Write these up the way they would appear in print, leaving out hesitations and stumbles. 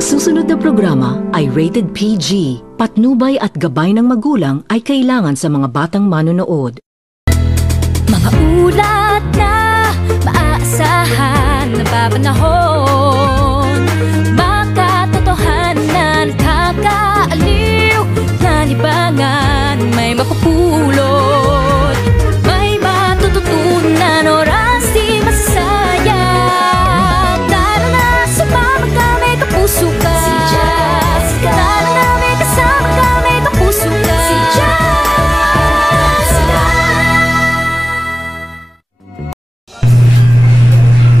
Ang susunod na programa ay rated PG. Patnubay at gabay ng magulang ay kailangan sa mga batang manonood. Mga ulat na maaasahan na babanahon, makatotohanan, kakaaliw na libangan, may mapupulot, may matututunan, oras di masasayang. Tara na, sumama ka, may kapuso ka. Si Jessica. Tara na, may kasama ka, may kapuso ka. Si Jessica.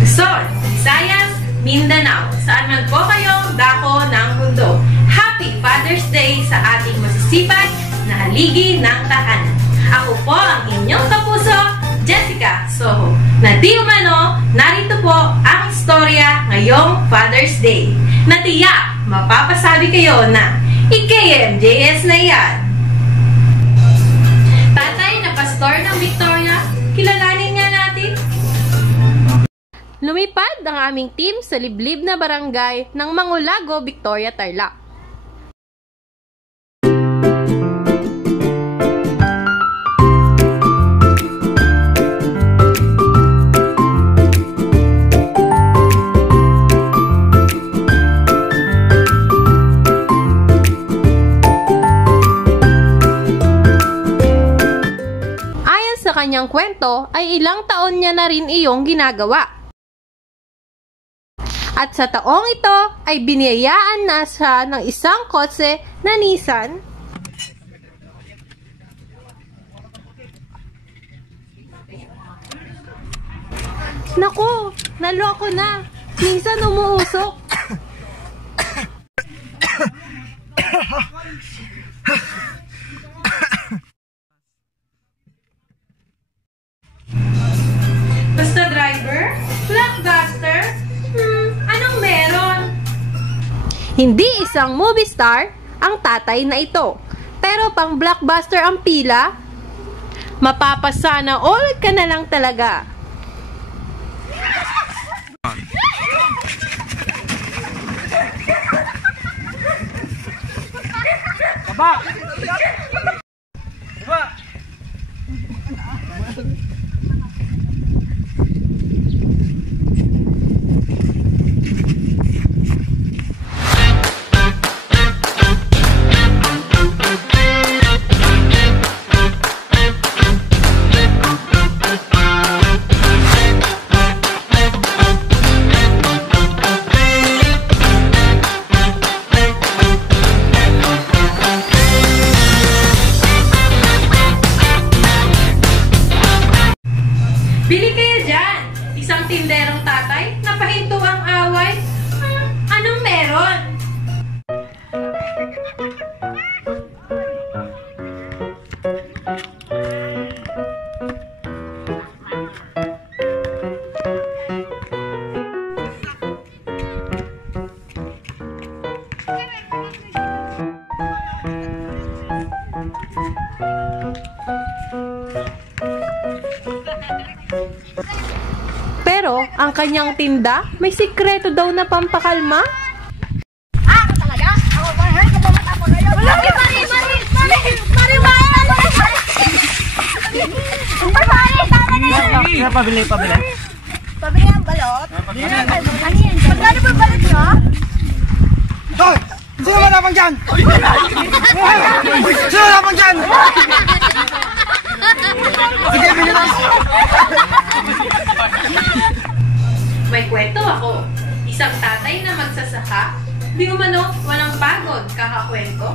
Luzon, Visayas, Mindanao, saan man po kayo dako ng mundo. Happy Father's Day sa ating masisipag na haligi ng tahanan. Ako po ang inyong kapuso, Jessica Soho. Na di umano, narito po ang istorya ngayong Father's Day. Natiyak, mapapasabi kayo na IKMJS na yan. Tatay na pastor ng Victoria, kilalanin nga natin. Lumipad ang aming team sa liblib na barangay ng Mangulago, Victoria, Tarlac. Ayon sa kanyang kwento, ay ilang taon niya na rin iyong ginagawa. At sa taong ito ay biniyayaan na siya ng isang kotse na Nissan. Naku, naloko na. Minsan umuusok. Basta driver? Blockbuster? Anong meron? Hindi isang movie star ang tatay na ito. Pero pang blockbuster ang pila, mapapasana all ka na lang talaga. Baba! Baba! Bili kayo dyan! Isang tinderong tatay, napahinto ang away. Anong meron? Pero ang kanyang tinda may sikreto daw na pampakalma. Ako talaga? Ako ba? Ka ba matapos ngayon? Wala ka! Mari! Tama na yan! Pabili. Pabili ang balot? Ano yan? Magkano ba balot nyo? Hoy! Sino malapang dyan? Sino malapang dyan? Sige, bilhin na! May kwento ako. Isang tatay na magsasaka, di umano walang pagod kakakwento.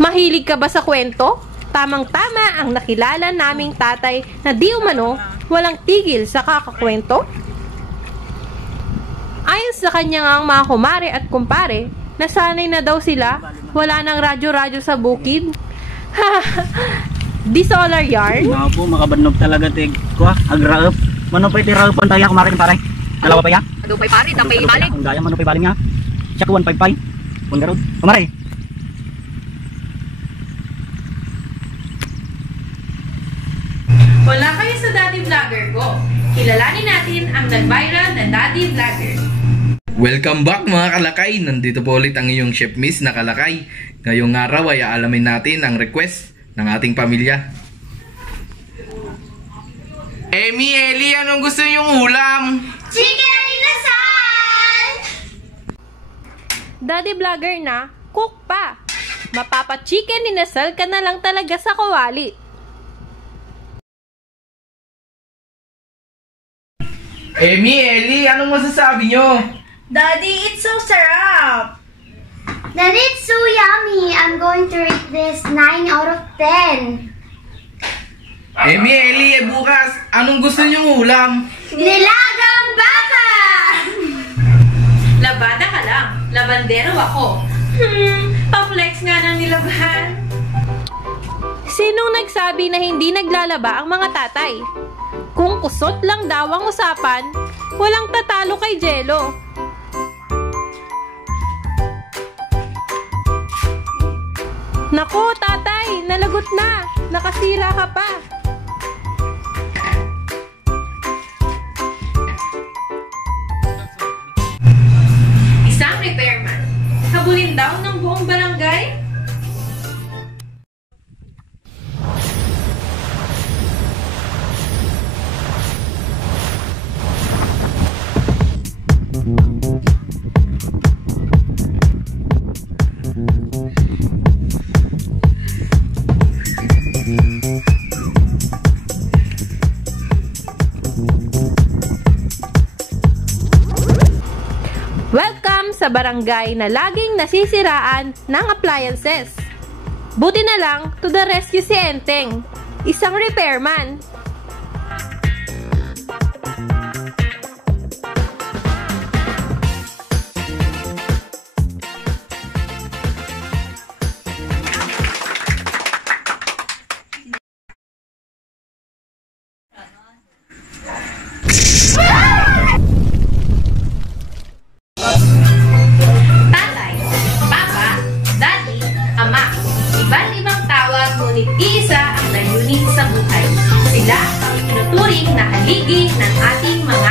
Mahilig ka ba sa kwento? Tamang-tama ang nakilala naming tatay na di umano walang tigil sa kakakwento? Ayon sa kanyang mga kumare at kumpare, nasanay na daw sila, wala nang radyo-radyo sa bukid. Di solar yarn? Mga po, makabanog talaga tig ko agraap. Mano pa iti raupan tayo kumarin pare. Dalawa pa ya? Ado pa'y pare, tapay balik. Ang daya mano pa baling nga. Siya kuwan pay. Pundarod. Kumare. Wala kayo sa Daddy Vlogger ko. Kilalanin natin ang nag-viral na Daddy Vlogger. Welcome back mga kalakay! Nandito po ulit ang iyong Chef Miss na kalakay. Ngayong araw ay aalamin natin ang request ng ating pamilya. Emi, Eli, anong gusto niyong ulam? Chicken inasal! Daddy vlogger na, cook pa. Mapapa-chicken inasal ka na lang talaga sa kawali. Emi, Eli, anong masasabi niyo? Daddy, it's so sarap! Daddy, it's so yummy! I'm going to rate this 9 out of 10. Emi, Eli, bukas, anong gusto niyong ulam? Nilagang baka! Labada ka lang. Labandero ako. Pa-flex nga ng nilabahan. Sinong nagsabi na hindi naglalaba ang mga tatay? Kung kusot lang daw ang usapan, walang tatalo kay Jello. Naku, tatay, nalagot na. Nakasira ka pa. Isang repairman. Habulin daw ng buong barangay. Welcome sa barangay na laging nasisiraan ng appliances. Buti na lang to the rescue si Enteng, isang repairman. Tatay, papa, daddy, ama. Iba't ibang tawag, ngunit isa ang layunin sa buhay. Sila ang itinuturing na haligi ng ating mga